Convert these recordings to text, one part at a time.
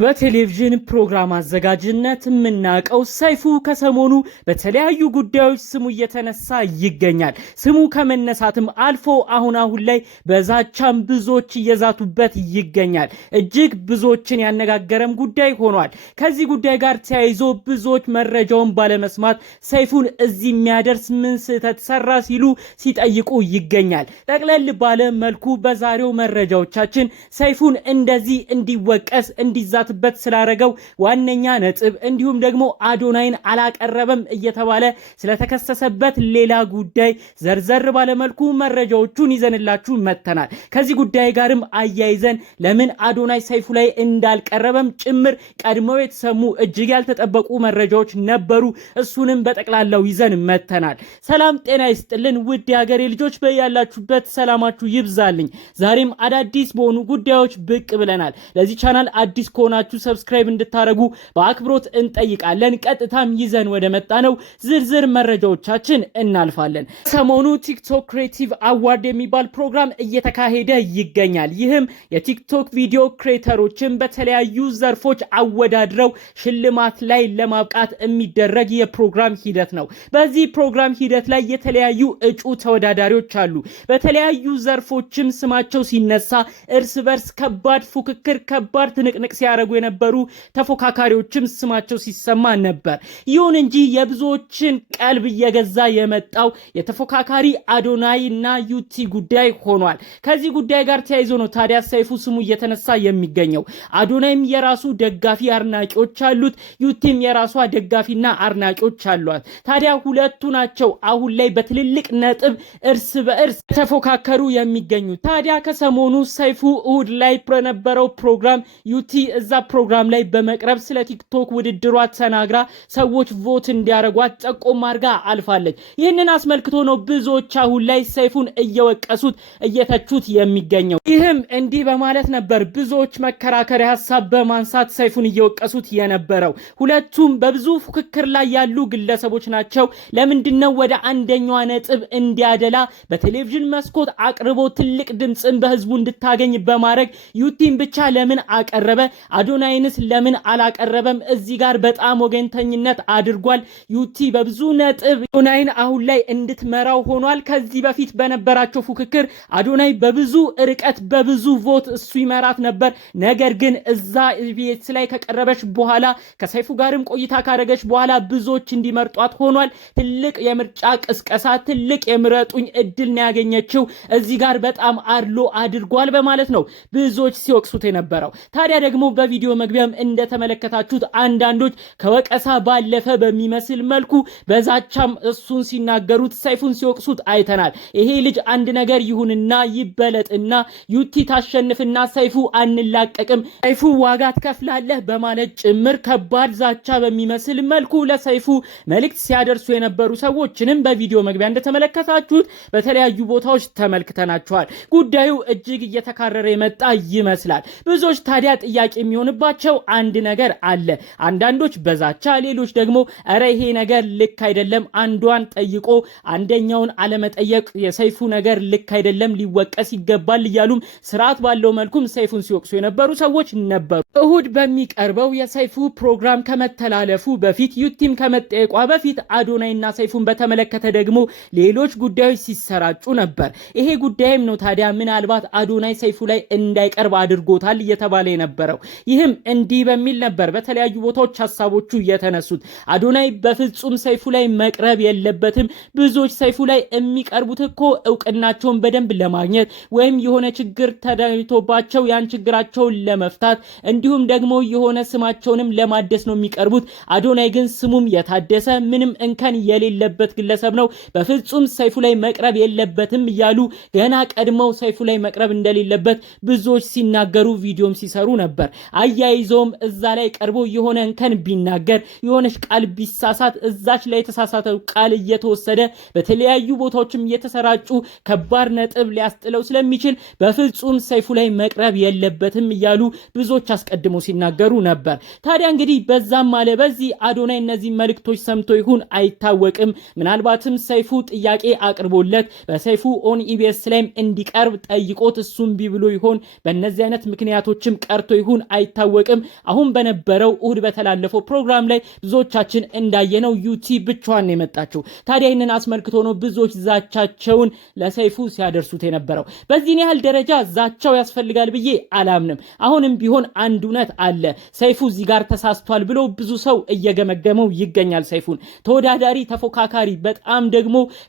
በቴሌቪዥን ፕሮግራም አዘጋጅነት የምናውቀው ሰይፉ ከሰሞኑ በተለያዩ ጉዳዮች ስሙ እየተነሳ ይገኛል። ስሙ ከመነሳትም አልፎ አሁን ላይ በዛቻም ብዙዎች እየዛቱበት ይገኛል። እጅግ ብዙዎችን ያነጋገረም ጉዳይ ሆኗል። ከዚህ ጉዳይ ጋር ተያይዞ ብዙዎች መረጃውን ባለመስማት ሰይፉን እዚህ የሚያደርስ ምን ስህተት ሰራ ሲሉ ሲጠይቁ ይገኛል። ጠቅለል ባለ መልኩ በዛሬው መረጃዎቻችን ሰይፉን እንደዚህ እንዲወቀስ እንዲዛት በት ስላረገው ዋነኛ ነጥብ እንዲሁም ደግሞ አዶናይን አላቀረበም እየተባለ ስለተከሰሰበት ሌላ ጉዳይ ዘርዘር ባለ መልኩ መረጃዎቹን ይዘንላችሁ መተናል። ከዚህ ጉዳይ ጋርም አያይዘን ለምን አዶናይ ሰይፉ ላይ እንዳልቀረበም ጭምር ቀድመው የተሰሙ እጅግ ያልተጠበቁ መረጃዎች ነበሩ። እሱንም በጠቅላላው ይዘን መተናል። ሰላም ጤና ይስጥልን ውድ የሀገሬ ልጆች፣ በያላችሁበት ሰላማችሁ ይብዛልኝ። ዛሬም አዳዲስ በሆኑ ጉዳዮች ብቅ ብለናል። ለዚህ ቻናል አዲስ ከሆነ ሰብስክራይብ እንድታረጉ በአክብሮት እንጠይቃለን። ቀጥታም ይዘን ወደ መጣነው ዝርዝር መረጃዎቻችን እናልፋለን። ሰሞኑ ቲክቶክ ክሬቲቭ አዋርድ የሚባል ፕሮግራም እየተካሄደ ይገኛል። ይህም የቲክቶክ ቪዲዮ ክሬተሮችን በተለያዩ ዘርፎች አወዳድረው ሽልማት ላይ ለማብቃት የሚደረግ የፕሮግራም ሂደት ነው። በዚህ ፕሮግራም ሂደት ላይ የተለያዩ እጩ ተወዳዳሪዎች አሉ። በተለያዩ ዘርፎችም ስማቸው ሲነሳ እርስ በርስ ከባድ ፉክክር፣ ከባድ ትንቅንቅ ሲያደርጉ የነበሩ ተፎካካሪዎችም ስማቸው ሲሰማ ነበር። ይሁን እንጂ የብዙዎችን ቀልብ እየገዛ የመጣው የተፎካካሪ አዶናይ እና ዩቲ ጉዳይ ሆኗል። ከዚህ ጉዳይ ጋር ተያይዞ ነው ታዲያ ሰይፉ ስሙ እየተነሳ የሚገኘው። አዶናይም የራሱ ደጋፊ አድናቂዎች አሉት፣ ዩቲም የራሷ ደጋፊና አድናቂዎች አሏት። ታዲያ ሁለቱ ናቸው አሁን ላይ በትልልቅ ነጥብ እርስ በእርስ ተፎካከሩ የሚገኙት። ታዲያ ከሰሞኑ ሰይፉ እሁድ ላይ በነበረው ፕሮግራም ዩቲ እዛ ፕሮግራም ላይ በመቅረብ ስለ ቲክቶክ ውድድሯ ተናግራ ሰዎች ቮት እንዲያረጓት ጠቆም አድርጋ አልፋለች። ይህንን አስመልክቶ ነው ብዙዎች አሁን ላይ ሰይፉን እየወቀሱት እየተቹት የሚገኘው። ይህም እንዲህ በማለት ነበር ብዙዎች መከራከሪያ ሀሳብ በማንሳት ሰይፉን እየወቀሱት የነበረው። ሁለቱም በብዙ ፉክክር ላይ ያሉ ግለሰቦች ናቸው። ለምንድነው ወደ አንደኛዋ ነጥብ እንዲያደላ በቴሌቪዥን መስኮት አቅርቦ ትልቅ ድምፅን በህዝቡ እንድታገኝ በማድረግ ዩቲን ብቻ ለምን አቀረበ? አዶናይንስ ለምን አላቀረበም? እዚህ ጋር በጣም ወገንተኝነት አድርጓል። ዩቲ በብዙ ነጥብ አዶናይን አሁን ላይ እንድትመራው ሆኗል። ከዚህ በፊት በነበራቸው ፉክክር አዶናይ በብዙ ርቀት በብዙ ቮት እሱ ይመራት ነበር። ነገር ግን እዛ ኢቢኤስ ላይ ከቀረበች በኋላ ከሰይፉ ጋርም ቆይታ ካደረገች በኋላ ብዙዎች እንዲመርጧት ሆኗል። ትልቅ የምርጫ ቅስቀሳ፣ ትልቅ የምረጡኝ እድል ነው ያገኘችው። እዚህ ጋር በጣም አድሎ አድርጓል በማለት ነው ብዙዎች ሲወቅሱት የነበረው። ታዲያ ደግሞ በቪዲዮ መግቢያም እንደተመለከታችሁት አንዳንዶች ከወቀሳ ባለፈ በሚመስል መልኩ በዛቻም እሱን ሲናገሩት ሰይፉን ሲወቅሱት አይተናል። ይሄ ልጅ አንድ ነገር ይሁንና ይበለጥና ዩቲ ታሸንፍና ሰይፉ አንላቀቅም፣ ሰይፉ ዋጋ ትከፍላለህ በማለት ጭምር ከባድ ዛቻ በሚመስል መልኩ ለሰይፉ መልእክት ሲያደርሱ የነበሩ ሰዎችንም በቪዲዮ መግቢያ እንደተመለከታችሁት በተለያዩ ቦታዎች ተመልክተናቸዋል። ጉዳዩ እጅግ እየተካረረ የመጣ ይመስላል። ብዙዎች ታዲያ ጥያቄ የሚሆንባቸው አንድ ነገር አለ። አንዳንዶች በዛቻ፣ ሌሎች ደግሞ እረ ይሄ ነገር ልክ አይደለም፣ አንዷን ጠይቆ አንደኛውን አለመጠየቅ የሰይፉ ነገር ልክ አይደለም፣ ሊወቀስ ይገባል እያሉም ስርዓት ባለው መልኩም ሰይፉን ሲወቅሱ የነበሩ ሰዎች ነበሩ። እሁድ በሚቀርበው የሰይፉ ፕሮግራም ከመተላለፉ በፊት ዩቲም ከመጠየቋ በፊት አዶናይና ሰይፉን በተመለከተ ደግሞ ሌሎች ጉዳዮች ሲሰራጩ ነበር። ይሄ ጉዳይም ነው ታዲያ ምናልባት አዶናይ ሰይፉ ላይ እንዳይቀርብ አድርጎታል እየተባለ የነበረው። ይህም እንዲህ በሚል ነበር በተለያዩ ቦታዎች ሀሳቦቹ የተነሱት። አዶናይ በፍጹም ሰይፉ ላይ መቅረብ የለበትም። ብዙዎች ሰይፉ ላይ የሚቀርቡት እኮ እውቅናቸውን በደንብ ለማግኘት ወይም የሆነ ችግር ተደርቶባቸው ያን ችግራቸውን ለመፍታት እንዲሁም ደግሞ የሆነ ስማቸውንም ለማደስ ነው የሚቀርቡት። አዶናይ ግን ስሙም የታደሰ ምንም እንከን የሌለበት ግለሰብ ነው። በፍጹም ሰይፉ ላይ መቅረብ የለበትም እያሉ ገና ቀድመው ሰይፉ ላይ መቅረብ እንደሌለበት ብዙዎች ሲናገሩ ቪዲዮም ሲሰሩ ነበር። አያይዘውም እዛ ላይ ቀርቦ የሆነ እንከን ቢናገር የሆነች ቃል ቢሳሳት እዛች ላይ የተሳሳተው ቃል እየተወሰደ በተለያዩ ቦታዎችም እየተሰራጩ ከባድ ነጥብ ሊያስጥለው ስለሚችል በፍጹም ሰይፉ ላይ መቅረብ የለበትም እያሉ ብዙዎች አስቀድሞ ሲናገሩ ነበር። ታዲያ እንግዲህ በዛም አለ በዚህ አዶናይ እነዚህ መልእክቶች ሰምቶ ይሁን አይታወቅም። ምናልባትም ሰይፉ ጥያቄ አቅርቦለት በሰይፉ ኦን ኢቢኤስ ላይም እንዲቀርብ ጠይቆት እሱም ቢብሎ ይሆን በእነዚህ አይነት ምክንያቶችም ቀርቶ ይሁን አይታወቅም። አሁን በነበረው እሁድ በተላለፈው ፕሮግራም ላይ ብዙዎቻችን እንዳየነው ዩቲ ብቻዋን ነው የመጣችው። ታዲያ ይህንን አስመልክቶ ነው ብዙዎች ዛቻቸውን ለሰይፉ ሲያደርሱት የነበረው። በዚህን ያህል ደረጃ ዛቻው ያስፈልጋል ብዬ አላምንም። አሁንም ቢሆን አንድ እውነት አለ። ሰይፉ እዚህ ጋር ተሳስቷል ብሎ ብዙ ሰው እየገመገመው ይገኛል። ሰይፉን ተወዳዳሪ ተፎካካሪ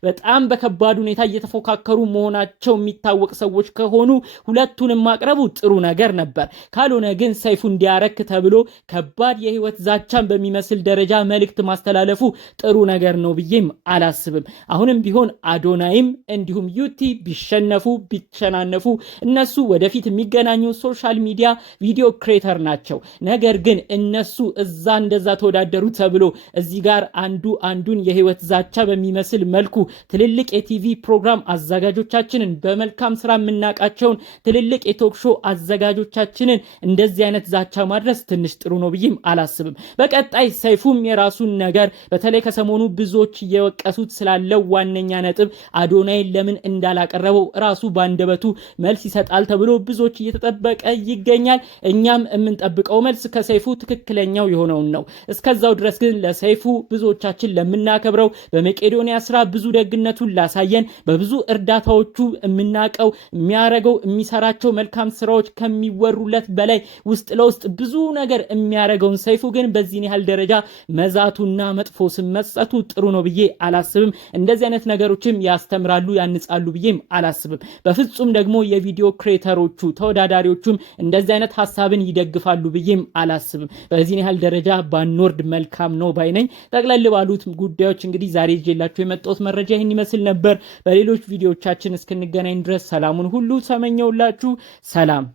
በጣም በከባድ ሁኔታ እየተፎካከሩ መሆናቸው የሚታወቅ ሰዎች ከሆኑ ሁለቱንም ማቅረቡ ጥሩ ነገር ነበር። ካልሆነ ግን ሰይፉ እንዲያረክ ተብሎ ከባድ የህይወት ዛቻን በሚመስል ደረጃ መልእክት ማስተላለፉ ጥሩ ነገር ነው ብዬም አላስብም። አሁንም ቢሆን አዶናይም እንዲሁም ዩቲ ቢሸነፉ ቢቸናነፉ እነሱ ወደፊት የሚገናኙ ሶሻል ሚዲያ ቪዲዮ ክሬተር ናቸው። ነገር ግን እነሱ እዛ እንደዛ ተወዳደሩ ተብሎ እዚህ ጋር አንዱን የህይወት ዛቻ በሚመስል መልኩ ትልልቅ የቲቪ ፕሮግራም አዘጋጆቻችንን በመልካም ስራ የምናውቃቸውን ትልልቅ የቶክ ሾው አዘጋጆቻችንን እንደዚህ አይነት ዛቻ ማድረስ ትንሽ ጥሩ ነው ብዬም አላስብም። በቀጣይ ሰይፉም የራሱን ነገር በተለይ ከሰሞኑ ብዙዎች እየወቀሱት ስላለው ዋነኛ ነጥብ አዶናይን ለምን እንዳላቀረበው ራሱ ባንደበቱ መልስ ይሰጣል ተብሎ ብዙዎች እየተጠበቀ ይገኛል። እኛም የምንጠብቀው መልስ ከሰይፉ ትክክለኛው የሆነውን ነው። እስከዛው ድረስ ግን ለሰይፉ ብዙዎቻችን ለምናከብረው በመቄዶንያ ስራ ብዙ ደግነቱን ላሳየን በብዙ እርዳታዎቹ የምናቀው የሚያረገው የሚሰራቸው መልካም ስራዎች ከሚወሩለት በላይ ውስጥ ለውስጥ ብዙ ነገር የሚያረገውን ሰይፉ ግን በዚህን ያህል ደረጃ መዛቱና መጥፎ ስም መስጠቱ ጥሩ ነው ብዬ አላስብም። እንደዚህ አይነት ነገሮችም ያስተምራሉ ያንጻሉ ብዬም አላስብም። በፍጹም ደግሞ የቪዲዮ ክሬተሮቹ ተወዳዳሪዎቹም እንደዚህ አይነት ሐሳብን ይደግፋሉ ብዬም አላስብም። በዚህን ያህል ደረጃ ባንወርድ መልካም ነው ባይነኝ። ጠቅለል ባሉት ጉዳዮች እንግዲህ ዛሬ ይዤላችሁ የመጣሁት መረጃ ይህን ይመስል ነበር። በሌሎች ቪዲዮዎቻችን እስክንገናኝ ድረስ ሰላሙን ሁሉ ተመኘውላችሁ። ሰላም